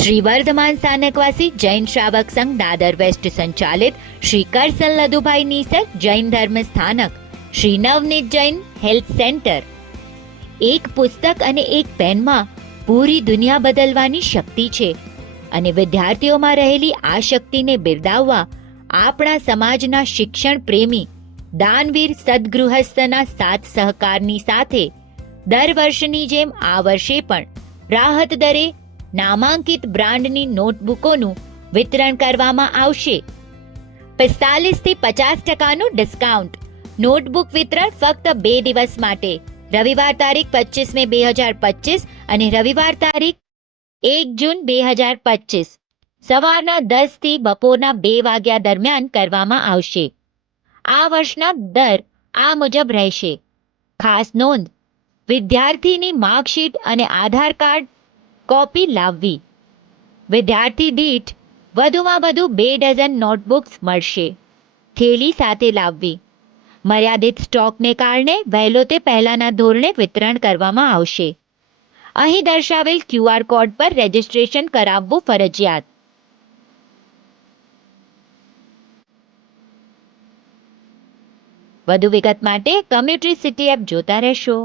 શ્રી વર્ધમાન સ્થાનકવાસી જૈન શ્રાવક સંઘ દાદર વેસ્ટ સંચાલિત શ્રી કરસન લદુભાઈ નીસર જૈન ધર્મ સ્થાનક, શ્રી નવનીત જૈન હેલ્થ સેન્ટર. એક પુસ્તક અને એક પેનમાં પૂરી દુનિયા બદલવાની શક્તિ છે અને વિદ્યાર્થીઓમાં રહેલી આ શક્તિને બિરદાવવા આપણા સમાજના શિક્ષણ પ્રેમી દાનવીર સદગૃહસ્થના સાથ સહકારની સાથે દર વર્ષની જેમ આ વર્ષે પણ રાહત દરે નામાંકિત બ્રાન્ડની નોટબુકોનું વિતરણ કરવામાં આવશે. 45 થી 50% ડિસ્કાઉન્ટ. નોટબુક વિતરણ ફક્ત 2 દિવસ માટે, રવિવાર તારીખ 25 મે 2025 અને રવિવાર તારીખ 1 જૂન 2025 સવારના 10 થી બપોરના 2 વાગ્યા દરમિયાન કરવામાં આવશે. આ વર્ષના દર આ મુજબ રહેશે. ખાસ નોંધ: વિદ્યાર્થીની માર્કશીટ અને આધાર કાર્ડ કોપી લાવવી. વિદ્યાર્થી દીઠ વધુમાં વધુ 2 ડઝન નોટબુક્સ મળશે. થેલી સાથે લાવવી. મર્યાદિત સ્ટોકને કારણે વહેલો તે પહેલાના ધોરણે વિતરણ કરવામાં આવશે. અહીં દર્શાવેલ QR કોડ પર રજિસ્ટ્રેશન કરાવવું ફરજિયાત. વધુ વિગત માટે કમ્યુનિટી સિટી એપ જોતા રહેશો.